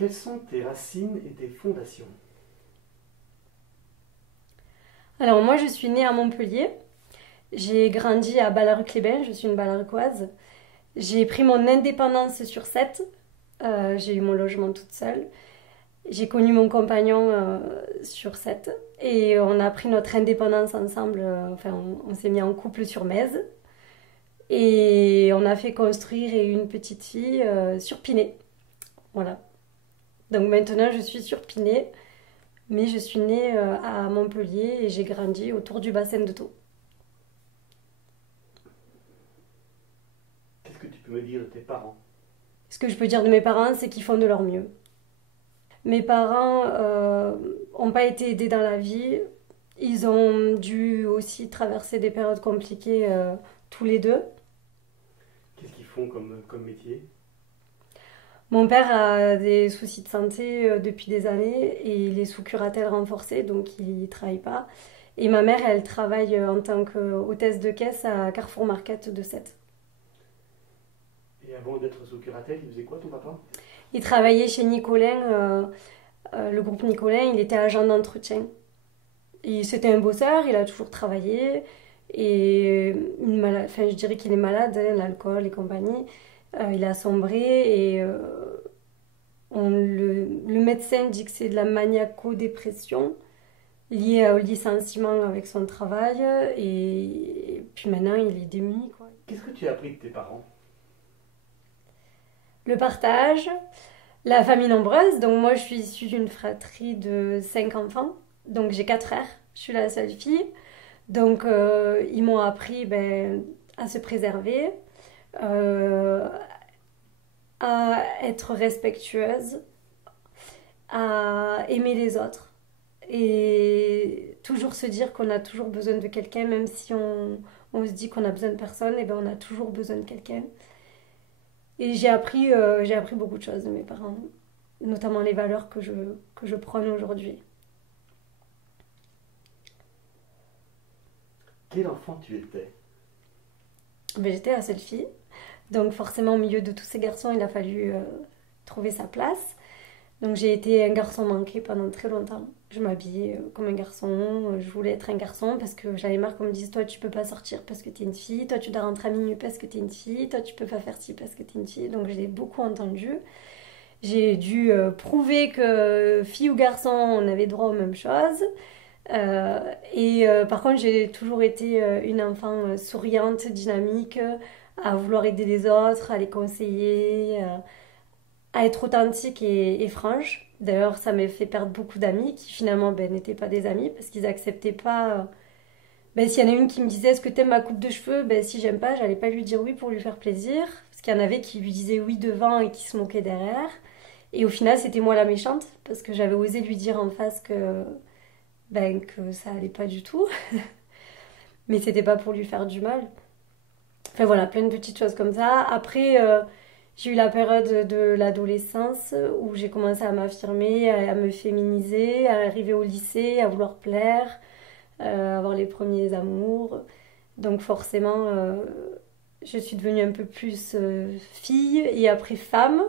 Quelles sont tes racines et tes fondations? Alors moi je suis née à Montpellier, j'ai grandi à Ballaruc-les-Bains, je suis une Ballarucoise. J'ai pris mon indépendance sur 7, j'ai eu mon logement toute seule. J'ai connu mon compagnon sur 7 et on a pris notre indépendance ensemble, enfin on s'est mis en couple sur Metz et on a fait construire une petite fille sur Pinet. Voilà. Donc maintenant je suis sur Pinet, mais je suis née à Montpellier et j'ai grandi autour du bassin de Thau. Qu'est-ce que tu peux me dire de tes parents? Ce que je peux dire de mes parents, c'est qu'ils font de leur mieux. Mes parents n'ont pas été aidés dans la vie. Ils ont dû aussi traverser des périodes compliquées tous les deux. Qu'est-ce qu'ils font comme métier? Mon père a des soucis de santé depuis des années et il est sous curatelle renforcée, donc il ne travaille pas. Et ma mère, elle travaille en tant qu'hôtesse de caisse à Carrefour Market de Sète. Et avant d'être sous curatelle, il faisait quoi ton papa? Il travaillait chez Nicolin, le groupe Nicolin, il était agent d'entretien. C'était un bosseur, il a toujours travaillé. Et enfin, je dirais qu'il est malade, hein, l'alcool et compagnie. Il a sombré et le médecin dit que c'est de la maniaco-dépression liée au licenciement avec son travail. Et puis maintenant, il est démuni, quoi. Qu'est-ce que tu as appris de tes parents? Le partage, la famille nombreuse. Donc moi, je suis issue d'une fratrie de 5 enfants. Donc j'ai 4 frères. Je suis la seule fille. Donc ils m'ont appris à se préserver, euh, à être respectueuse, à aimer les autres et toujours se dire qu'on a toujours besoin de quelqu'un, même si on se dit qu'on a besoin de personne, et ben on a toujours besoin de quelqu'un. Et j'ai appris beaucoup de choses de mes parents, notamment les valeurs que je prône aujourd'hui. Quel enfant tu étais? Ben, j'étais la seule fille, donc forcément au milieu de tous ces garçons, il a fallu trouver sa place. Donc j'ai été un garçon manqué pendant très longtemps. Je m'habillais comme un garçon, je voulais être un garçon parce que j'avais marre qu'on me dise toi tu peux pas sortir parce que t'es une fille, toi tu dois rentrer à minuit parce que t'es une fille, toi tu peux pas faire ci parce que t'es une fille. Donc j'ai beaucoup entendu. J'ai dû prouver que fille ou garçon on avait droit aux mêmes choses. Par contre j'ai toujours été une enfant souriante, dynamique, à vouloir aider les autres, à les conseiller, à être authentique et franche. D'ailleurs, ça m'a fait perdre beaucoup d'amis qui finalement n'étaient pas des amis parce qu'ils acceptaient pas. S'il y en a une qui me disait est-ce que t'aimes ma coupe de cheveux, si j'aime pas, j'allais pas lui dire oui pour lui faire plaisir. Parce qu'il y en avait qui lui disaient oui devant et qui se moquaient derrière. Et au final, c'était moi la méchante parce que j'avais osé lui dire en face que ça allait pas du tout. Mais c'était pas pour lui faire du mal. Enfin voilà, plein de petites choses comme ça. Après, j'ai eu la période de l'adolescence où j'ai commencé à m'affirmer, à me féminiser, à arriver au lycée, à vouloir plaire, avoir les premiers amours. Donc forcément, je suis devenue un peu plus fille et après femme,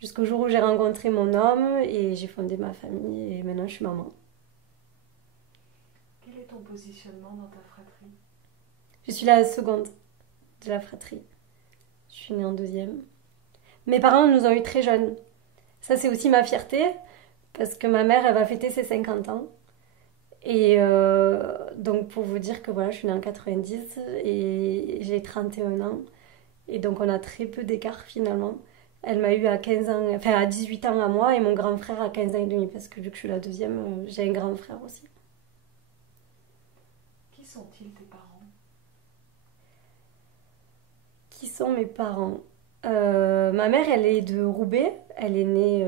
jusqu'au jour où j'ai rencontré mon homme et j'ai fondé ma famille et maintenant je suis maman. Quel est ton positionnement dans ta fratrie? Je suis la seconde de la fratrie. Je suis née en deuxième. Mes parents nous ont eu très jeunes. Ça, c'est aussi ma fierté, parce que ma mère, elle va fêter ses 50 ans. Et donc, pour vous dire que voilà, je suis née en 90 et j'ai 31 ans. Et donc, on a très peu d'écart finalement. Elle m'a eu à 15 ans, enfin à 18 ans à moi, et mon grand frère à 15 ans et demi, parce que vu que je suis la deuxième, j'ai un grand frère aussi. Qui sont-ils tes parents? Qui sont mes parents? Ma mère, elle est de Roubaix. Elle est née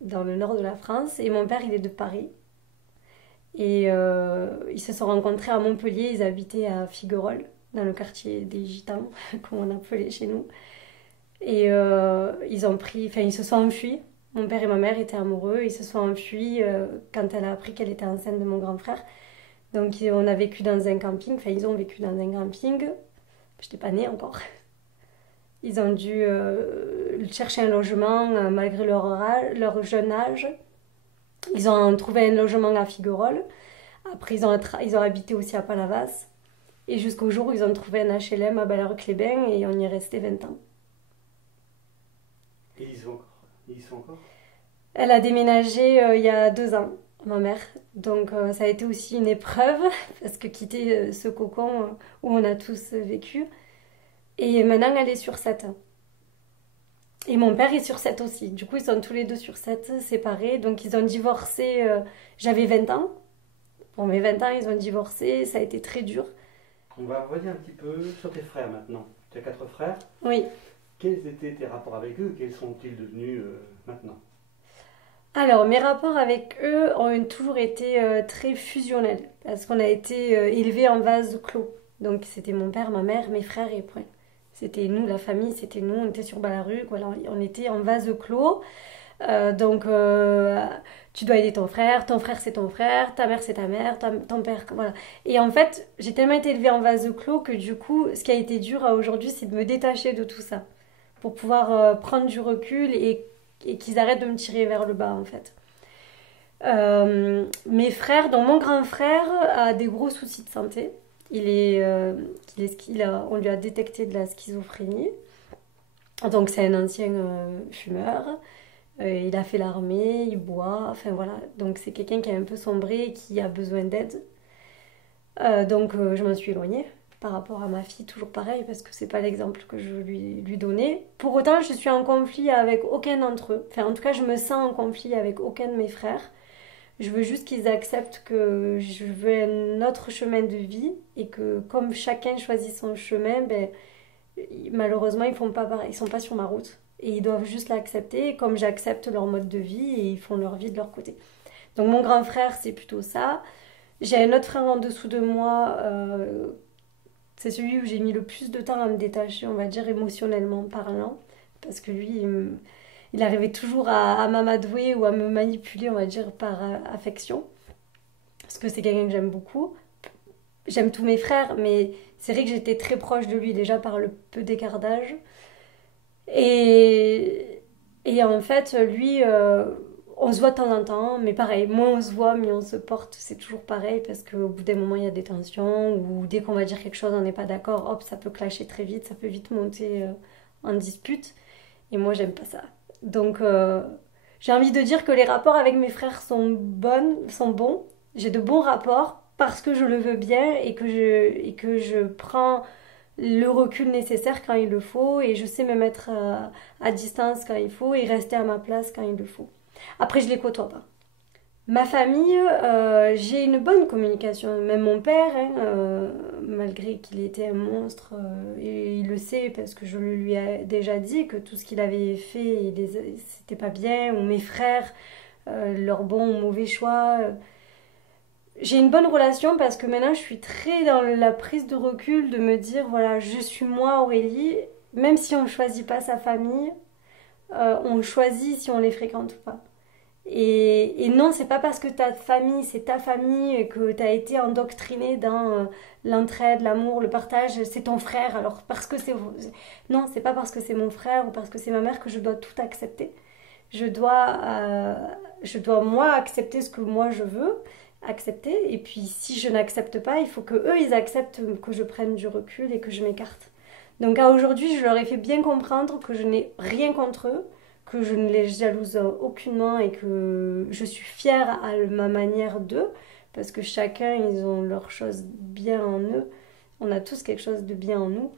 dans le nord de la France. Et mon père, il est de Paris. Et ils se sont rencontrés à Montpellier. Ils habitaient à Figuerolles, dans le quartier des Gitans, comme on appelait chez nous. Et ils se sont enfuis. Mon père et ma mère étaient amoureux. Ils se sont enfuis quand elle a appris qu'elle était enceinte de mon grand frère. Donc on a vécu dans un camping. Enfin, ils ont vécu dans un camping. J'étais pas née encore. Ils ont dû chercher un logement malgré leur jeune âge. Ils ont trouvé un logement à Figuerolles. Après, ils ont habité aussi à Palavas. Et jusqu'au jour où ils ont trouvé un HLM à Ballaruc-les-Bains et on y est resté 20 ans. Et ils sont encore? Elle a déménagé il y a 2 ans, ma mère. Donc ça a été aussi une épreuve, parce que quitter ce cocon où on a tous vécu. Et maintenant, elle est sur 7. Et mon père est sur 7 aussi. Du coup, ils sont tous les deux sur 7, séparés. Donc ils ont divorcé, j'avais 20 ans. Pour mes 20 ans, ils ont divorcé, ça a été très dur. On va revenir un petit peu sur tes frères maintenant. Tu as 4 frères. Oui. Quels étaient tes rapports avec eux? Quels sont-ils devenus maintenant? Alors, mes rapports avec eux ont toujours été très fusionnels, parce qu'on a été élevés en vase clos. Donc, c'était mon père, ma mère, mes frères et point. C'était nous, la famille, c'était nous, on était sur Ballaruc, voilà, on était en vase clos. Donc, tu dois aider ton frère c'est ton frère, ta mère c'est ta mère, ton père, voilà. Et en fait, j'ai tellement été élevée en vase clos que du coup, ce qui a été dur aujourd'hui, c'est de me détacher de tout ça, pour pouvoir prendre du recul et qu'ils arrêtent de me tirer vers le bas, en fait. Mes frères, donc mon grand frère a des gros soucis de santé. On lui a détecté de la schizophrénie. Donc c'est un ancien fumeur. Il a fait l'armée, il boit, enfin voilà. Donc c'est quelqu'un qui a un peu sombré et qui a besoin d'aide. Donc je m'en suis éloignée par rapport à ma fille, toujours pareil, parce que c'est pas l'exemple que je lui donnais. Pour autant, je suis en conflit avec aucun d'entre eux. Enfin, en tout cas, je me sens en conflit avec aucun de mes frères. Je veux juste qu'ils acceptent que je veux un autre chemin de vie et que comme chacun choisit son chemin, ben, malheureusement, ils font pas pareil, ils sont pas sur ma route. Et ils doivent juste l'accepter, comme j'accepte leur mode de vie et ils font leur vie de leur côté. Donc mon grand frère, c'est plutôt ça. J'ai un autre frère en dessous de moi, c'est celui où j'ai mis le plus de temps à me détacher, on va dire émotionnellement parlant. Parce que lui, il arrivait toujours à m'amadouer ou à me manipuler, on va dire, par affection. Parce que c'est quelqu'un que j'aime beaucoup. J'aime tous mes frères, mais c'est vrai que j'étais très proche de lui déjà par le peu d'écart d'âge. Et en fait, lui, on se voit de temps en temps, mais pareil, moins on se voit, mieux on se porte, c'est toujours pareil, parce qu'au bout d'un moment, il y a des tensions, ou dès qu'on va dire quelque chose, on n'est pas d'accord, hop, ça peut clasher très vite, ça peut vite monter en dispute, et moi, j'aime pas ça. Donc, j'ai envie de dire que les rapports avec mes frères sont bons, j'ai de bons rapports, parce que je le veux bien, et que je prends le recul nécessaire quand il le faut et je sais me mettre à distance quand il faut et rester à ma place quand il le faut. Après, je les côtoie pas. Ma famille, j'ai une bonne communication. Même mon père, hein, malgré qu'il était un monstre, et il le sait parce que je lui ai déjà dit que tout ce qu'il avait fait, c'était pas bien. Ou mes frères, leurs bons ou mauvais choix. J'ai une bonne relation parce que maintenant je suis très dans la prise de recul de me dire voilà, je suis moi Aurélie, même si on ne choisit pas sa famille, on choisit si on les fréquente ou pas. Et non, c'est pas parce que ta famille c'est ta famille et que tu as été endoctriné dans l'entraide, l'amour, le partage, c'est ton frère. Alors parce que c'est. Non, c'est pas parce que c'est mon frère ou parce que c'est ma mère que je dois tout accepter. Je dois moi accepter ce que moi je veux accepter et puis si je n'accepte pas il faut que eux ils acceptent que je prenne du recul et que je m'écarte. Donc à aujourd'hui je leur ai fait bien comprendre que je n'ai rien contre eux, que je ne les jalouse aucunement et que je suis fière à ma manière d'eux parce que chacun ils ont leur chose bien en eux, on a tous quelque chose de bien en nous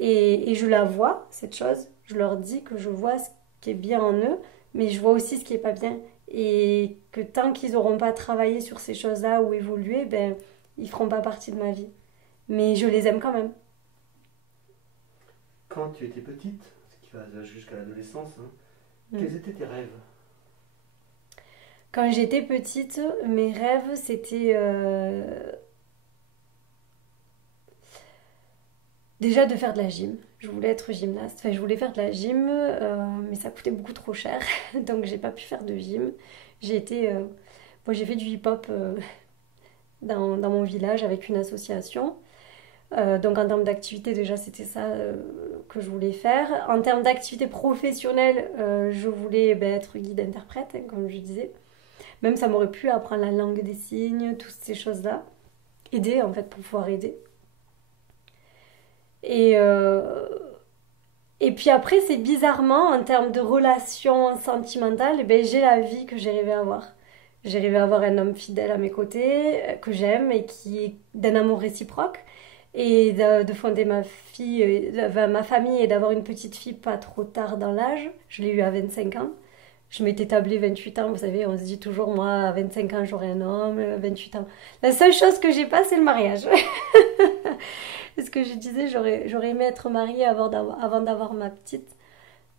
et je la vois cette chose, je leur dis que je vois ce qui est bien en eux mais je vois aussi ce qui est pas bien et que tant qu'ils n'auront pas travaillé sur ces choses-là ou évolué, ben, ils feront pas partie de ma vie. Mais je les aime quand même. Quand tu étais petite, ce qui va jusqu'à l'adolescence, hein, Mm. quels étaient tes rêves? Quand j'étais petite, mes rêves, c'était déjà de faire de la gym. Je voulais être gymnaste. Enfin, je voulais faire de la gym, mais ça coûtait beaucoup trop cher. Donc, j'ai pas pu faire de gym. J'ai fait du hip-hop dans mon village avec une association. Donc en termes d'activité, déjà, c'était ça que je voulais faire. En termes d'activité professionnelle, je voulais être guide-interprète, hein, comme je disais. Même ça m'aurait pu apprendre la langue des signes, toutes ces choses-là. Aider, en fait, pour pouvoir aider. Et, euh, et puis après, c'est bizarrement, en termes de relations sentimentales, j'ai la vie que j'ai rêvé avoir. J'ai rêvé avoir un homme fidèle à mes côtés, que j'aime et qui est d'un amour réciproque. Et de fonder ma famille et d'avoir une petite fille pas trop tard dans l'âge. Je l'ai eu à 25 ans. Je m'étais tablé 28 ans, vous savez, on se dit toujours, moi, à 25 ans, j'aurai un homme, 28 ans. La seule chose que j'ai pas, c'est le mariage. Parce que je disais, j'aurais aimé être mariée avant d'avoir ma petite.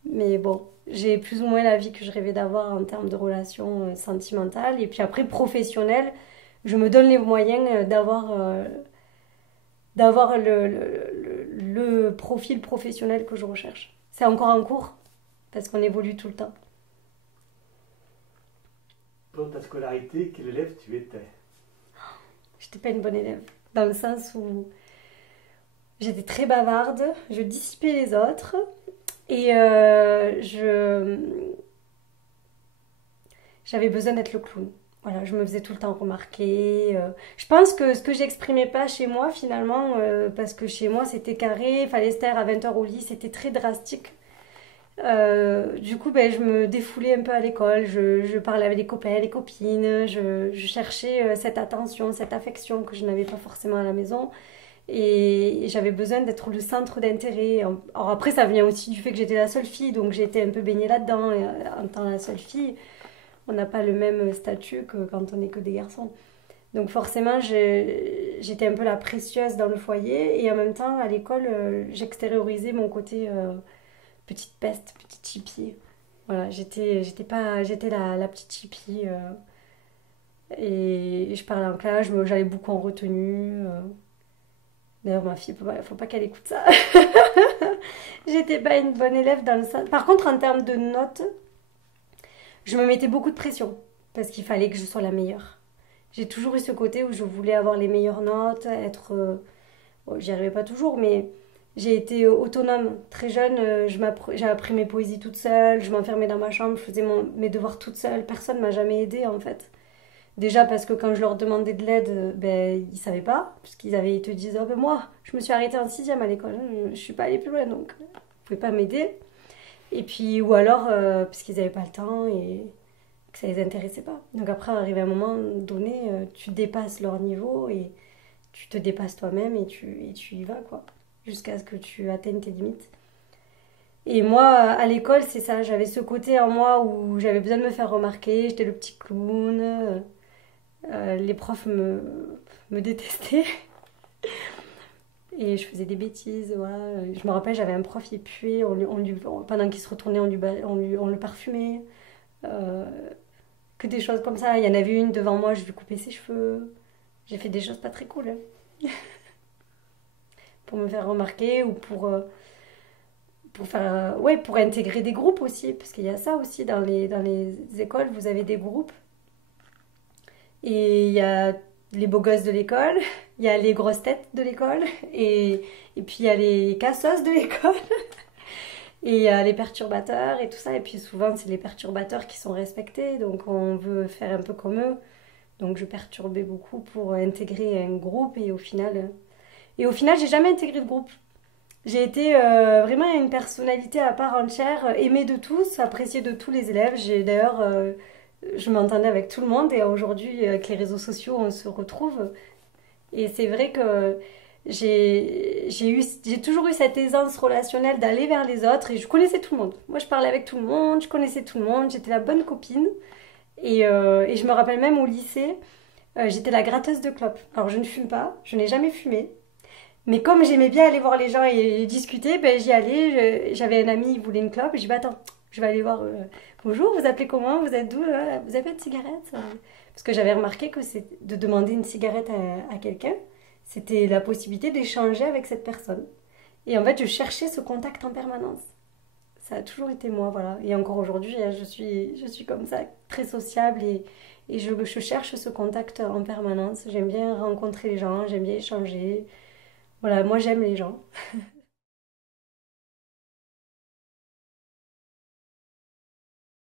Mais bon, j'ai plus ou moins la vie que je rêvais d'avoir en termes de relations sentimentales. Et puis après, professionnelle, je me donne les moyens d'avoir le profil professionnel que je recherche. C'est encore en cours, parce qu'on évolue tout le temps. Pour ta scolarité, quel élève tu étais? J'étais pas une bonne élève, dans le sens où j'étais très bavarde, je dissipais les autres, et j'avais besoin d'être le clown. Voilà, je me faisais tout le temps remarquer. Je pense que ce que j'exprimais pas chez moi, finalement, parce que chez moi c'était carré, fallait se taire à 20h au lit, c'était très drastique. Du coup, je me défoulais un peu à l'école, je parlais avec les copains, les copines, je cherchais cette attention, cette affection que je n'avais pas forcément à la maison. Et j'avais besoin d'être le centre d'intérêt. Alors après, ça vient aussi du fait que j'étais la seule fille, donc j'ai été un peu baignée là-dedans. Et en tant que la seule fille, on n'a pas le même statut que quand on n'est que des garçons. Donc forcément, j'étais un peu la précieuse dans le foyer. Et en même temps, à l'école, j'extériorisais mon côté petite peste, petite hippie. Voilà, j'étais la petite hippie. Et je parlais en classe, j'allais beaucoup en retenue. D'ailleurs, ma fille, faut pas qu'elle écoute ça. J'étais pas une bonne élève dans le sens. Par contre, en termes de notes, je me mettais beaucoup de pression parce qu'il fallait que je sois la meilleure. J'ai toujours eu ce côté où je voulais avoir les meilleures notes, être. Bon, j'y arrivais pas toujours, mais j'ai été autonome. Très jeune, j'ai appris mes poésies toute seule, je m'enfermais dans ma chambre, je faisais mes devoirs toute seule. Personne m'a jamais aidée en fait. Déjà parce que quand je leur demandais de l'aide, ils savaient pas, parce ils te disent oh, moi, je me suis arrêtée en sixième à l'école, je suis pas allée plus loin, donc vous pouvez pas m'aider. Et puis ou alors parce qu'ils avaient pas le temps et que ça les intéressait pas. Donc après, arrivé à un moment donné, tu dépasses leur niveau et tu te dépasses toi-même et tu y vas quoi, jusqu'à ce que tu atteignes tes limites. Et moi, à l'école, c'est ça, j'avais ce côté en moi où j'avais besoin de me faire remarquer, j'étais le petit clown. Les profs me détestaient et je faisais des bêtises. Voilà. Je me rappelle, j'avais un prof, il puait, pendant qu'il se retournait, on le parfumait. Euh, que des choses comme ça. Il y en avait une devant moi, je lui coupais ses cheveux. J'ai fait des choses pas très cool pour me faire remarquer ou pour intégrer des groupes aussi, parce qu'il y a ça aussi dans les écoles, vous avez des groupes. Et il y a les beaux gosses de l'école, il y a les grosses têtes de l'école, et puis il y a les casseuses de l'école, et il y a les perturbateurs et tout ça. Et puis souvent, c'est les perturbateurs qui sont respectés, donc on veut faire un peu comme eux. Donc je perturbais beaucoup pour intégrer un groupe, et au final, j'ai jamais intégré de groupe. J'ai été vraiment une personnalité à part entière, aimée de tous, appréciée de tous les élèves. J'ai d'ailleurs je m'entendais avec tout le monde et aujourd'hui avec les réseaux sociaux on se retrouve et c'est vrai que j'ai toujours eu cette aisance relationnelle d'aller vers les autres et je connaissais tout le monde. Moi je parlais avec tout le monde, je connaissais tout le monde, j'étais la bonne copine et je me rappelle même au lycée, j'étais la gratteuse de clopes. Alors je ne fume pas, je n'ai jamais fumé. Mais comme j'aimais bien aller voir les gens et discuter, j'y allais. J'avais un ami, il voulait une clope. Et j'ai dit, attends, je vais aller voir. Bonjour, vous appelez comment? Vous êtes d'où? Vous avez une cigarette? Parce que j'avais remarqué que c'est de demander une cigarette à quelqu'un, c'était la possibilité d'échanger avec cette personne. Et en fait, je cherchais ce contact en permanence. Ça a toujours été moi, voilà. Et encore aujourd'hui, je suis comme ça, très sociable et je cherche ce contact en permanence. J'aime bien rencontrer les gens, j'aime bien échanger. Voilà, moi j'aime les gens.